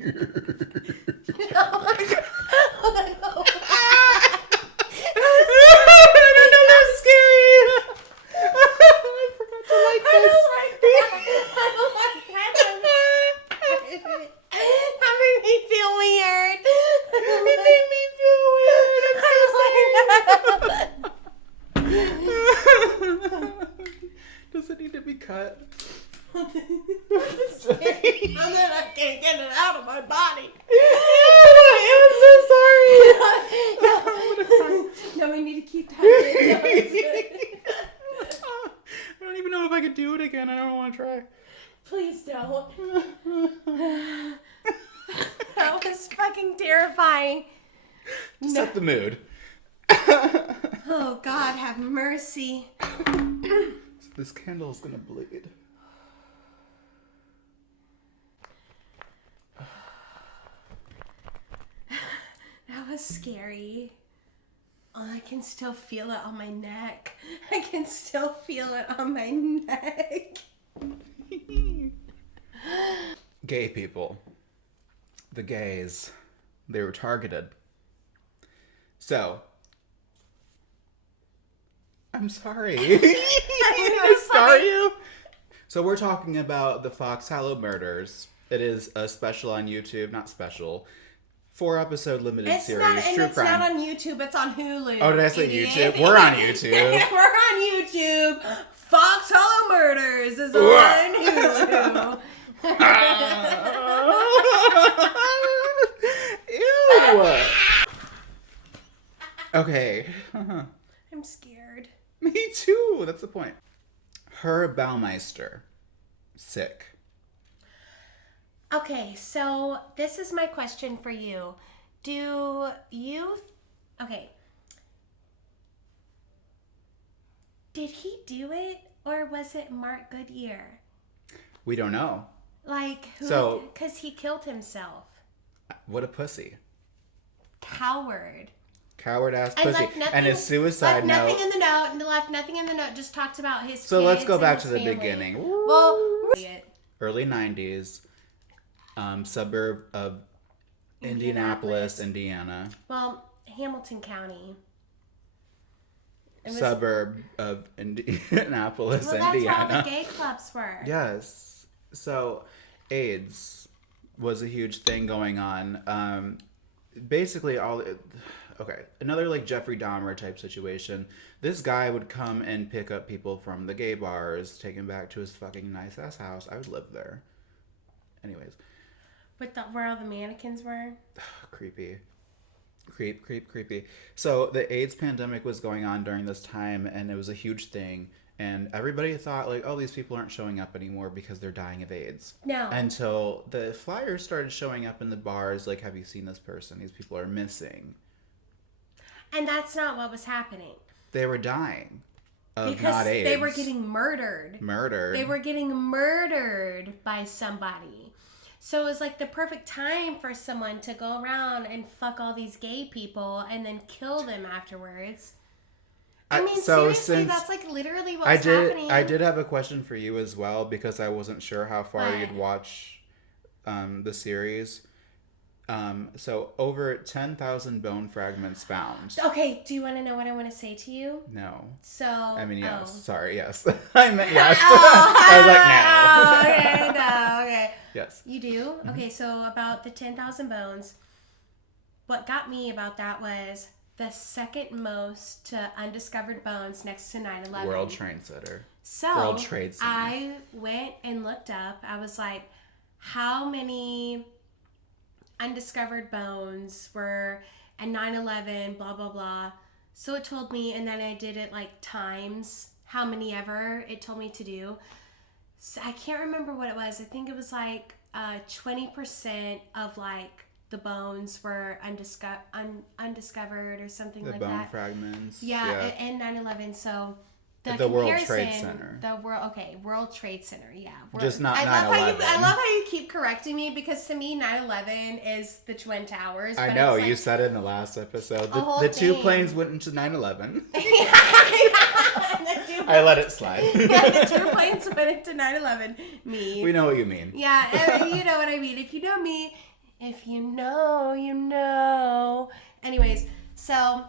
Oh my God. Oh, I don't know, that was scary. I forgot to like this. I don't like that. That made me feel weird. It made me feel weird. I'm so sorry. Does it need to be cut? And then I can't get it out of my body. I'm so sorry. No, we need to keep that in. I don't even know if I could do it again. I don't want to try. Please don't. That was fucking terrifying. Set the mood. Oh, God, have mercy. This candle is gonna bleed. That was scary. Oh, I can still feel it on my neck. I can still feel it on my neck. Gay people. The gays. They were targeted. So. I'm sorry. I need to scar you. So we're talking about the Fox Hollow murders. It is a special on YouTube. Not special. 4-episode limited series. True it's crime. not on YouTube. It's on Hulu. Oh, did I say idiot. YouTube? We're on YouTube. We're on YouTube. Fox Hollow Murders is on Hulu. Ew. Okay. I'm scared. Me too. That's the point. Herb Baumeister. Sick. Okay, so this is my question for you. Do you... Okay. Did he do it, or was it Mark Goodyear? We don't know. Like, who? So- Because he killed himself. What a pussy. Coward. Coward ass And pussy. left nothing, And his suicide left note. nothing in the note, and left nothing in the note, just talked about his So kids let's go and back his to the family. beginning. Well, Early 90s. Suburb of Indianapolis, Indiana. Well, Hamilton County. It was, Suburb of Indianapolis, well, that's where all Indiana. the gay clubs were. Yes. So, AIDS was a huge thing going on. Basically, okay, another like Jeffrey Dahmer type situation. This guy would come and pick up people from the gay bars, take them back to his fucking nice ass house. I would live there. Anyways. Where all the mannequins were? Creepy. Creepy. So the AIDS pandemic was going on during this time, and it was a huge thing. And everybody thought, like, oh, these people aren't showing up anymore because they're dying of AIDS. No. Until the flyers started showing up in the bars, like, have you seen this person? These people are missing. And that's not what was happening. They were dying of Because not AIDS. they were getting murdered. Murdered. They were getting murdered by somebody. So it was like the perfect time for someone to go around and fuck all these gay people and then kill them afterwards. I mean, so seriously, that's like literally what I was did, happening. I did have a question for you as well, because I wasn't sure how far What? you'd watch the series. So over 10,000 bone fragments found. Okay, do you want to know what I want to say to you? No. So... I mean, yes. Oh. Sorry, yes. I meant yes. Oh, I was like, no. okay, no, okay. Yes. You do? Mm-hmm. Okay, so about the 10,000 bones, what got me about that was the second most undiscovered bones next to 9/11. World Trade Center. So World Trade Center. I went and looked up. I was like, how many undiscovered bones were at 9/11, blah, blah, blah. So it told me, and then I did it like times how many ever it told me to do. So I can't remember what it was. I think it was like 20% of like the bones were undiscovered or something The like bone that. fragments. Yeah, and 9/11. So the World Trade Center. World Trade Center. Yeah, Just not 9/11. I love how you keep correcting me, because to me 9/11 is the Twin Towers. I but know, it's like, you said it in the last episode. The, whole the two thing. planes went into 9/11. I I let it slide. Yeah, the two planes went into 9/11. Me. We know what you mean. Yeah, you know what I mean. If you know me, If you know, you know. Anyways, so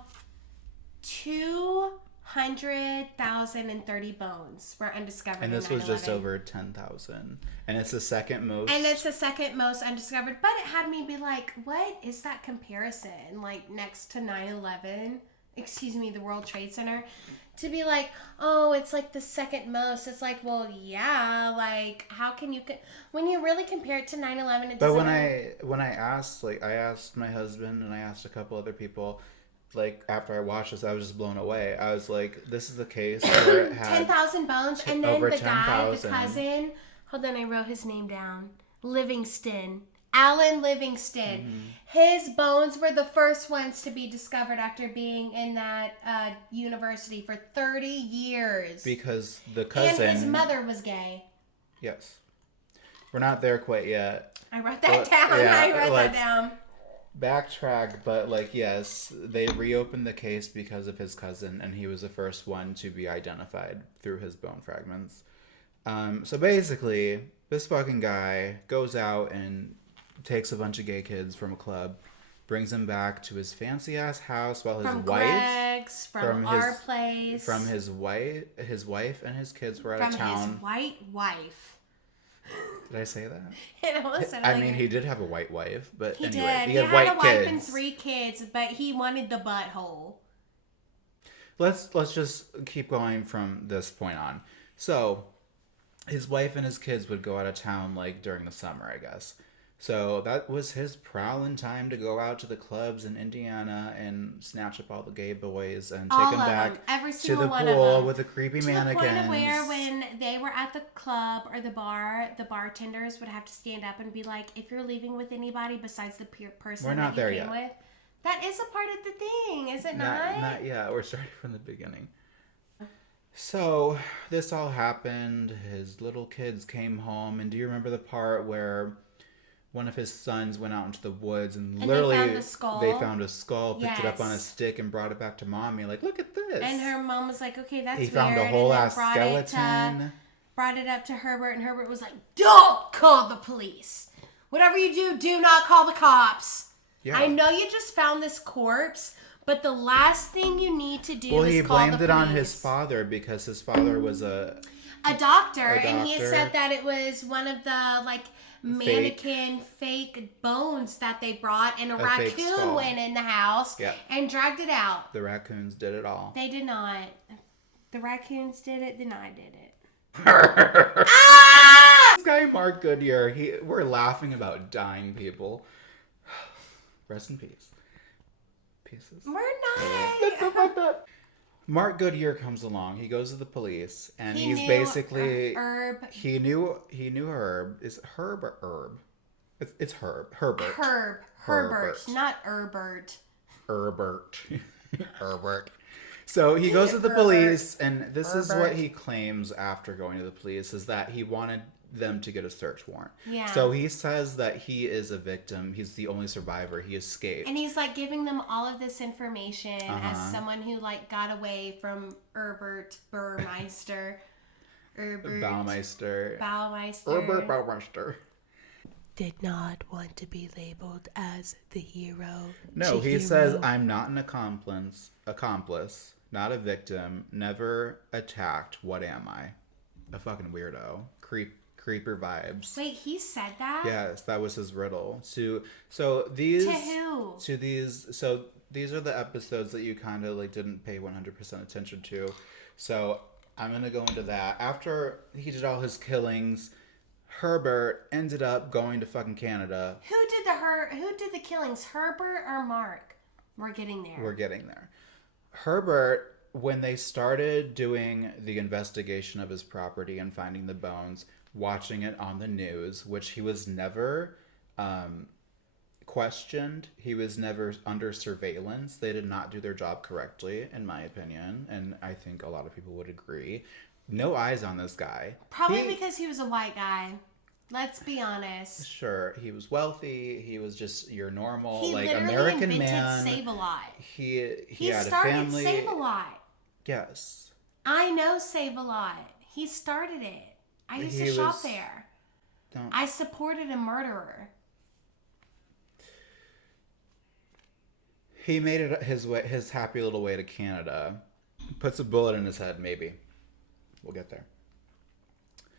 200,030 bones were undiscovered. And in this was 9/11. just over 10,000. And it's the second most. And it's the second most undiscovered. But it had me be like, what is that comparison? Like, next to 9/11, excuse me, the World Trade Center. To be like, oh, it's like the second most. It's like, well, yeah. Like, how can you... When you really compare it to 9/11, it doesn't... But when I asked, like, I asked my husband and I asked a couple other people, like, after I watched this, I was just blown away. I was like, this is the case where it had 10,000 bones. And then over the guy, the 10,000. cousin... Hold on, I wrote his name down. Livingston. Alan Livingston. Mm-hmm. His bones were the first ones to be discovered after being in that university for 30 years. Because the cousin... And his mother was gay. Yes. We're not there quite yet. I wrote that down. Yeah, I wrote that down. Backtrack, but like, yes, they reopened the case because of his cousin, and he was the first one to be identified through his bone fragments. So basically, this fucking guy goes out and takes a bunch of gay kids from a club, brings them back to his fancy ass house while his from wife, Greg's, from our place, from his wife and his kids were out of town. From his white wife. Did I say that? I mean, he did have a white wife, but he anyway, did. he He had white had a wife kids. and 3 kids, but he wanted the butthole. Let's just keep going from this point on. So, his wife and his kids would go out of town like during the summer, I guess. So that was his prowling time to go out to the clubs in Indiana and snatch up all the gay boys and take them back every to single the one of pool them. with the creepy to mannequins. To the point of where when they were at the club or the bar, the bartenders would have to stand up and be like, if you're leaving with anybody besides the person We're not that there you came yet. with, that is a part of the thing, is it not? Not yet. We're starting from the beginning. So, this all happened. His little kids came home. And do you remember the part where one of his sons went out into the woods and literally they found the skull? They found a skull, picked it up Yes. on a stick, and brought it back to mommy. Like, look at this. And her mom was like, okay, that's weird. He found a whole and ass skeleton. Brought it up to Herbert, and Herbert was like, don't call the police. Whatever you do, do not call the cops. Yeah. I know you just found this corpse, but the last thing you need to do is call the police. Well, he blamed it on his father because his father was a doctor, and he said that it was one of the, like, mannequin fake bones that they brought, and a raccoon went in the house and dragged it out. The raccoons did it all. They did not. The raccoons did it, then I did it. This guy Mark Goodyear, we're laughing about dying people. Rest in peace. Pieces. We're not. That's so fucked up. Mark Goodyear comes along. He goes to the police, and he's basically Herb. He knew Herb. Is Herb or Herb? It's Herb. Herbert. Herbert, not Herbert. Herbert. So he goes to the police, and this is what he claims after going to the police, is that he wanted them to get a search warrant. Yeah. So he says that he is a victim. He's the only survivor. He escaped. And he's like giving them all of this information as someone who like got away from Herb Baumeister. Herbert Baumeister. Did not want to be labeled as the hero. No, he says, I'm not an accomplice, not a victim, never attacked. What am I? A fucking weirdo. Creeper vibes. Wait, he said that? Yes, that was his riddle. To who? These are the episodes that you kind of like didn't pay 100% attention to. So I'm gonna go into that. After he did all his killings, Herbert ended up going to fucking Canada. Who did the killings? Herbert or Mark? We're getting there. Herbert, when they started doing the investigation of his property and finding the bones, watching it on the news, which he was never questioned. He was never under surveillance. They did not do their job correctly, in my opinion, and I think a lot of people would agree. No eyes on this guy. Probably because he was a white guy. Let's be honest. Sure, he was wealthy. He was just your normal, he like, literally American invented man. Save-A-Lot. He had a started family. Save-A-Lot. Yes. I know Save-A-Lot. He started it. I used to shop there. I supported a murderer. He made it his happy little way to Canada. Puts a bullet in his head, maybe. We'll get there.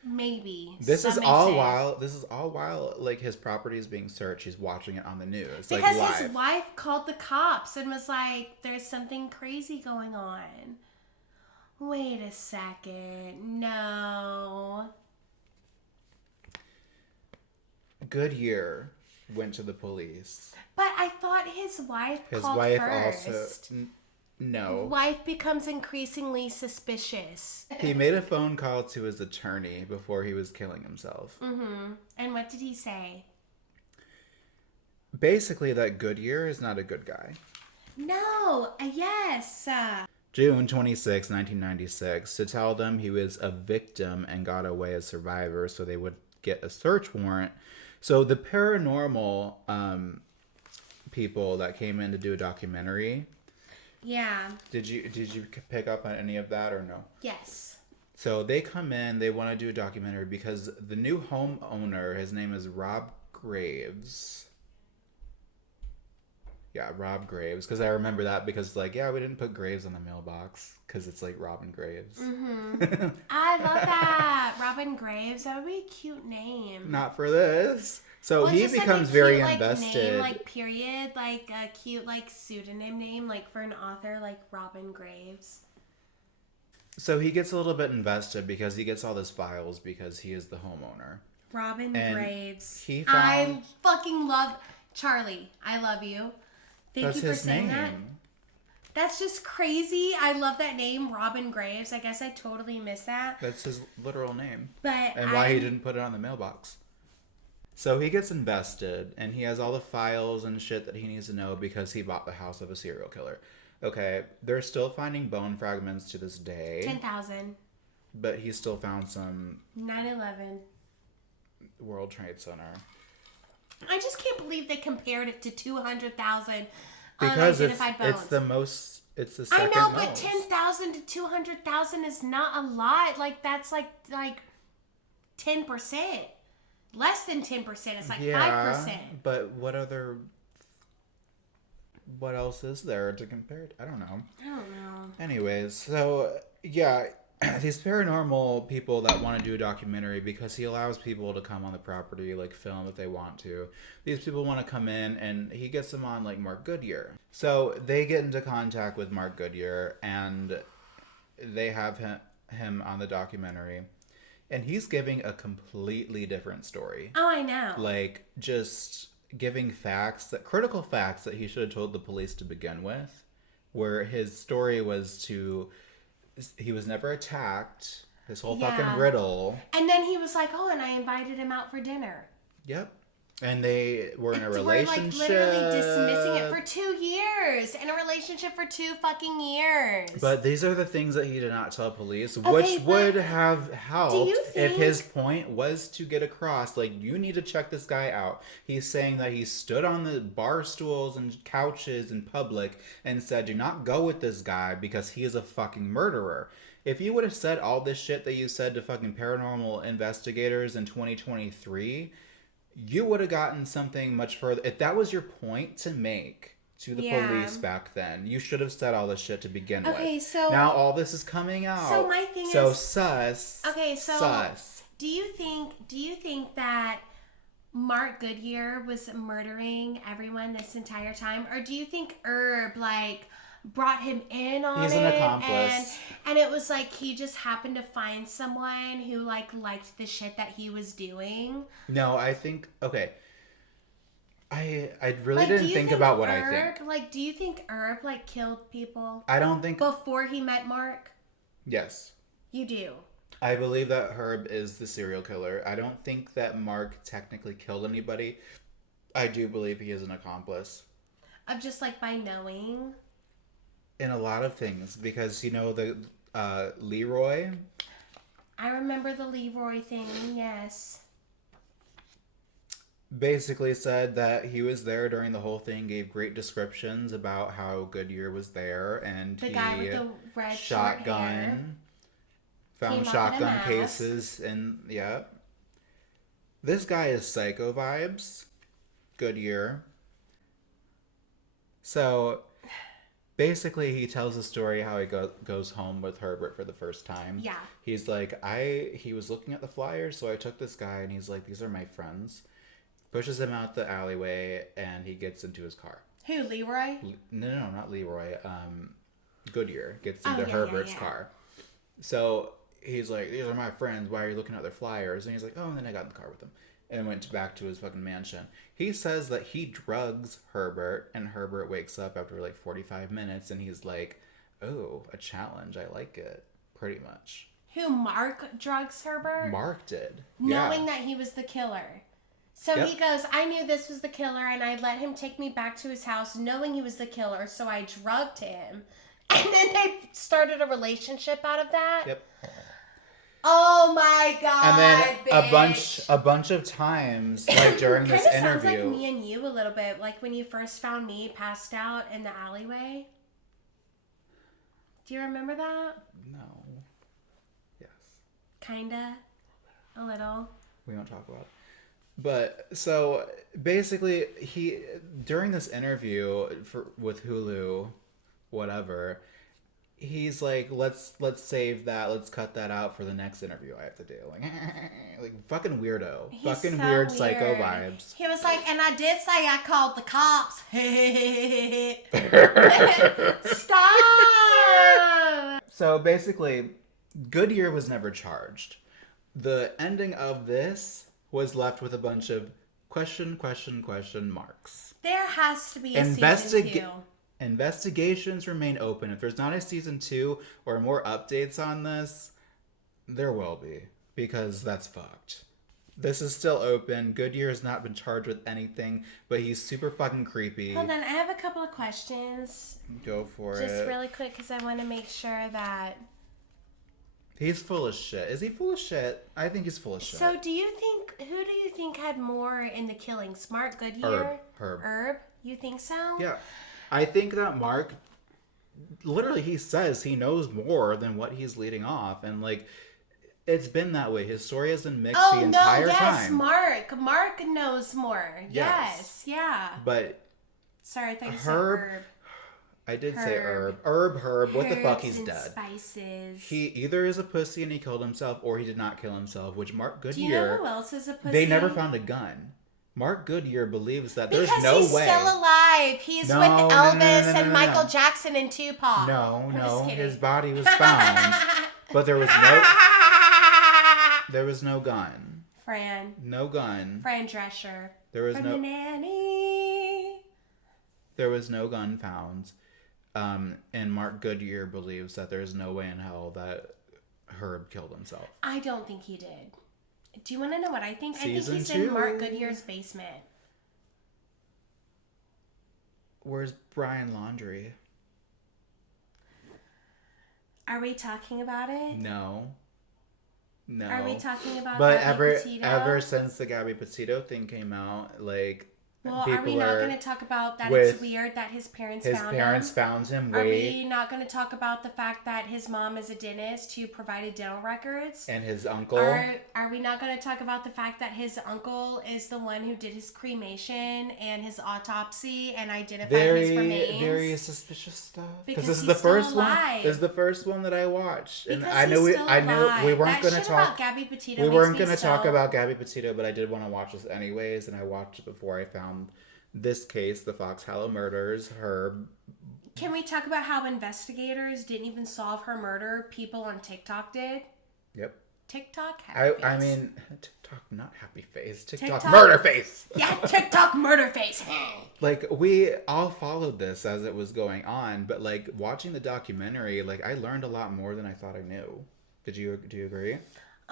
Maybe. This Some is may all say. while like his property is being searched. He's watching it on the news, Because like live. his wife called the cops and was like, there's something crazy going on. Wait a second. No. Goodyear went to the police. But I thought his wife His called wife first. also no. Wife becomes increasingly suspicious. He made a phone call to his attorney before he was killing himself. Mm-hmm. And what did he say? Basically, that Goodyear is not a good guy. No. Yes. June 26, 1996, to tell them he was a victim and got away as survivor so they would get a search warrant. So the paranormal people that came in to do a documentary. Yeah. Did you pick up on any of that or no? Yes. So they come in, they want to do a documentary because the new homeowner, his name is Rob Graves. Yeah, Rob Graves. Because I remember that because, like, yeah, we didn't put Graves on the mailbox because it's like Robin Graves. Mm-hmm. I love that. Robin Graves. That would be a cute name. Not for this. So Well, he just like becomes a very cute, like, invested. name, like, period. Like a cute, like, pseudonym name, like, for an author, like Robin Graves. So he gets a little bit invested because he gets all these files because he is the homeowner. Robin And Graves. he I found- fucking love Charlie. I love you. Thank That's you for his saying name. that. That's just crazy. I love that name, Robin Graves. I guess I totally missed that. That's his literal name. But And why he didn't put it on the mailbox. So he gets invested, and he has all the files and shit that he needs to know because he bought the house of a serial killer. Okay, they're still finding bone fragments to this day. 10,000. But he still found some 9/11. World Trade Center. I just can't believe they compared it to 200,000 Because unidentified bones. it's the most, it's the I second know, most. but 10,000 to 200,000 is not a lot. Like, that's like 10%. Less than 10%. It's like 5%. But what else is there to compare it? I don't know. I don't know. Anyways, so yeah, these paranormal people that want to do a documentary because he allows people to come on the property, like film if they want to. These people want to come in and he gets them on like Mark Goodyear. So they get into contact with Mark Goodyear and they have him on the documentary. And he's giving a completely different story. Oh, I know. Like, just giving critical facts that he should have told the police to begin with. Where his story was he was never attacked. His whole fucking riddle. And then he was like, oh, and I invited him out for dinner. Yep. And they were in a We're relationship. like literally dismissing it for 2 years. In a relationship for 2 fucking years. But these are the things that he did not tell police, Okay, which but would have helped you if his think- point was to get across, like, you need to check this guy out. He's saying that he stood on the bar stools and couches in public and said, do not go with this guy because he is a fucking murderer. If you would have said all this shit that you said to fucking paranormal investigators in 2023, you would have gotten something much further. If that was your point to make to the police back then, you should have said all this shit to begin with. Okay, so now all this is coming out. So my thing so is sus. Okay, so sus. Do you think that Mark Goodyear was murdering everyone this entire time, or do you think Herb brought him in on He's it? an accomplice. And it was like he just happened to find someone who liked the shit that he was doing? No, I think I really Do didn't you think about what Herb, I think. Do you think Herb killed people I don't think. before he met Mark? Yes. You do. I believe that Herb is the serial killer. I don't think that Mark technically killed anybody. I do believe he is an accomplice. Of just by knowing. In a lot of things, because the Leroy. I remember the Leroy thing, yes. Basically said that he was there during the whole thing, gave great descriptions about how Goodyear was there, and The guy with the red shotgun, short hair. found Came up in a shotgun mask. cases, and yeah. This guy is psycho vibes. Goodyear. So basically he tells the story how he goes home with Herbert for the first time. Yeah. He's like, he was looking at the flyers, so I took this guy, and he's like, these are my friends. Pushes him out the alleyway, and he gets into his car. Who, Leroy? No, not Leroy. Goodyear gets into Herbert's car. So he's like, these are my friends. Why are you looking at their flyers? And he's like, oh, and then I got in the car with him. And went back to his fucking mansion. He says that he drugs Herbert, and Herbert wakes up after like 45 minutes, and he's like, oh, a challenge. I like it. Pretty much. Who, Mark drugs Herbert? Mark did. Knowing that he was the killer. So he goes, I knew this was the killer, and I let him take me back to his house knowing he was the killer, so I drugged him. And then they started a relationship out of that? Yep. Oh my God, and then bitch. a bunch of times, like during this interview. Sounds like me and you a little bit, like when you first found me passed out in the alleyway. Do you remember that? No. Yes. Kinda. A little. We don't talk about it. But so basically, during this interview with Hulu, whatever, he's like, let's save that, let's cut that out for the next interview I have to do. Like fucking weirdo, He's fucking so weird psycho vibes. He was like, and I did say I called the cops. Stop. So basically, Goodyear was never charged. The ending of this was left with a bunch of question marks. There has to be a season 2. Investigations remain open. If there's not a season 2 or more updates on this, there will be, because that's fucked. This is still open. Goodyear has not been charged with anything, but he's super fucking creepy. Hold on, I have a couple of questions. Go for it. Just really quick, because I want to make sure that... He's full of shit. Is he full of shit? I think he's full of shit. So who do you think had more in the killings? Mark Goodyear? Herb. You think so? Yeah. I think that Mark, literally he says he knows more than what he's leading off. And like, it's been that way. His story has been mixed the entire time. Mark knows more. Yes. Yeah. But. Sorry, I thought you said Herb. I did say Herb. Herb. What the fuck? He's dead. Spices. He either is a pussy and he killed himself, or he did not kill himself. Which Mark Goodyear. Do you know who else is a pussy? They never found a gun. Mark Goodyear believes that there's no way. Because he's still alive. He's with Elvis and Michael Jackson and Tupac. No. His body was found, but there was no gun. Fran. No gun. Fran Drescher. There was From no the Nanny. There was no gun found. And Mark Goodyear believes that there's no way in hell that Herb killed himself. I don't think he did. Do you want to know what I think? I think Season he's 2. in Mark Goodyear's basement. Where's Brian Laundrie? Are we talking about it? No. Are we talking about Gabby Petito? ever since the Gabby Petito thing came out, like... Well, are we not going to talk about that it's weird that his parents found him. Are we not going to talk about the fact that his mom is a dentist who provided dental records? And his uncle? Are we not going to talk about the fact that his uncle is the one who did his cremation and his autopsy and identified his remains? Very suspicious stuff. Because this is the first one. This is the first one that I watched, and I knew we weren't going to talk. Gabby Petito we weren't going to talk about Gabby Petito, but I did want to watch this anyways, and I watched it before I found this case, the Fox Hollow murders. Herb. Can we talk about how investigators didn't even solve her murder? People on TikTok did. Yep. TikTok happy face. I mean, TikTok not happy face. TikTok murder face. Yeah, TikTok murder face. Like, we all followed this as it was going on, but like watching the documentary, like I learned a lot more than I thought I knew. Do you agree?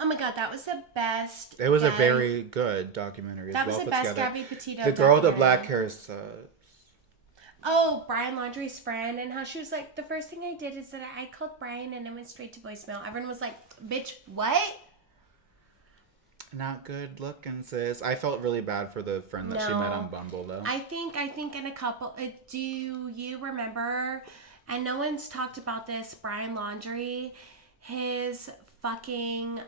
Oh my god, that was the best. It was a very good documentary. That was the best Gabby Petito. The girl with the black hair is. Oh, Brian Laundrie's friend, and how she was like, the first thing I did is that I called Brian and I went straight to voicemail. Everyone was like, bitch, what? Not good looking, sis. I felt really bad for the friend that she met on Bumble, though. I think in a couple. Do you remember? And no one's talked about this. Brian Laundrie, his fucking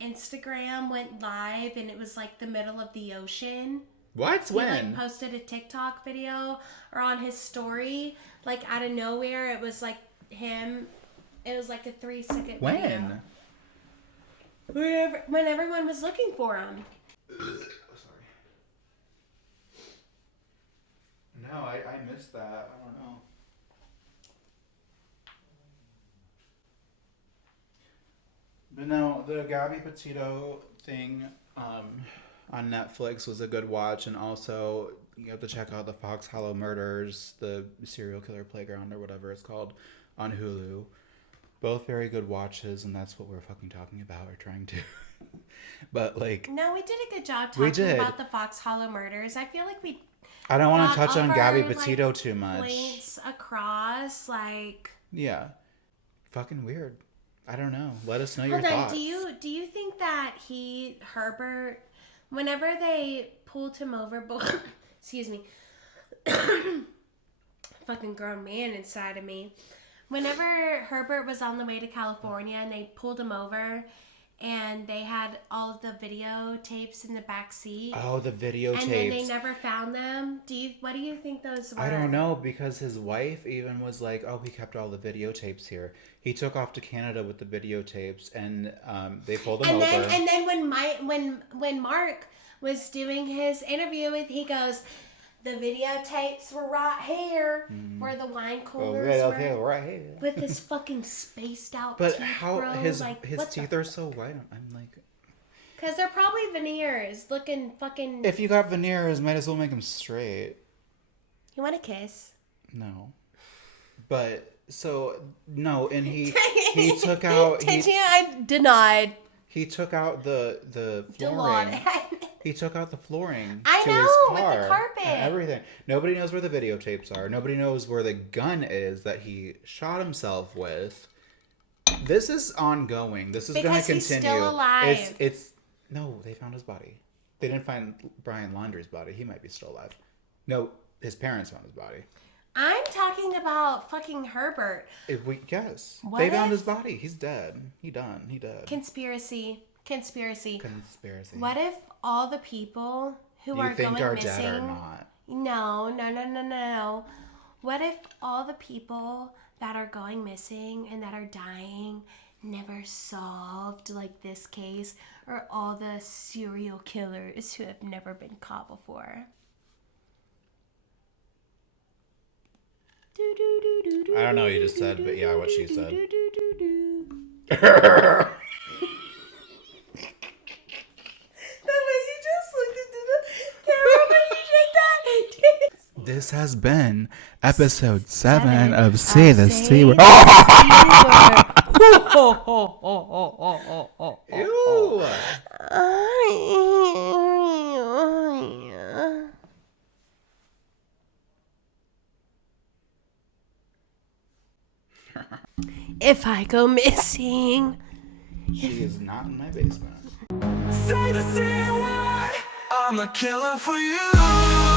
Instagram went live, and it was like the middle of the ocean. What? He When? like posted a TikTok video or on his story, like out of nowhere. It was like him. It was like a 3-second video. When everyone was looking for him. Sorry. No, I missed that. I don't know. But no, the Gabby Petito thing on Netflix was a good watch, and also you have to check out the Fox Hollow Murders, the serial killer playground or whatever it's called, on Hulu. Both very good watches, and that's what we're fucking talking about or trying to. But like, no, we did a good job talking about the Fox Hollow Murders. I feel like we. I don't want to touch on Gabby our, Petito like, too much. Points across, like. Yeah, fucking weird. I don't know. Let us know your Hold on. thoughts. Do you think that Herbert, whenever they pulled him over, excuse me, fucking grown man inside of me. Whenever Herbert was on the way to California and they pulled him over and they had all of the videotapes in the back seat. Oh, the videotapes. And then they never found them. What do you think those were? I don't know, because his wife even was like, oh, he kept all the videotapes here. He took off to Canada with the videotapes, and they pulled him over. And then when Mark was doing his interview, he goes, the videotapes were right here, where the wine coolers were. Right here. With his fucking spaced out but teeth, how bro. his like, teeth are so white? I'm like, because they're probably veneers, looking fucking. if you got veneers, might as well make them straight. You want a kiss? No, but so no, and he took out. I denied. He took out the flooring. He took out the flooring to his car. With the carpet. And everything. Nobody knows where the videotapes are. Nobody knows where the gun is that he shot himself with. This is ongoing. This is going to continue. Because he's still alive. It's no, they found his body. They didn't find Brian Laundrie's body. He might be still alive. No, his parents found his body. I'm talking about fucking Herbert. Yes. They found his body. He's dead. He dead. Conspiracy. What if all the people who are going are missing dead or not? No. What if all the people that are going missing and that are dying never solved like this case, or all the serial killers who have never been caught before? I don't know what you just said, but yeah, what she said. This has been episode 7 of Say the C Word. Ew. If I go missing. She is not in my basement. Say the C word. I'm a killer for you.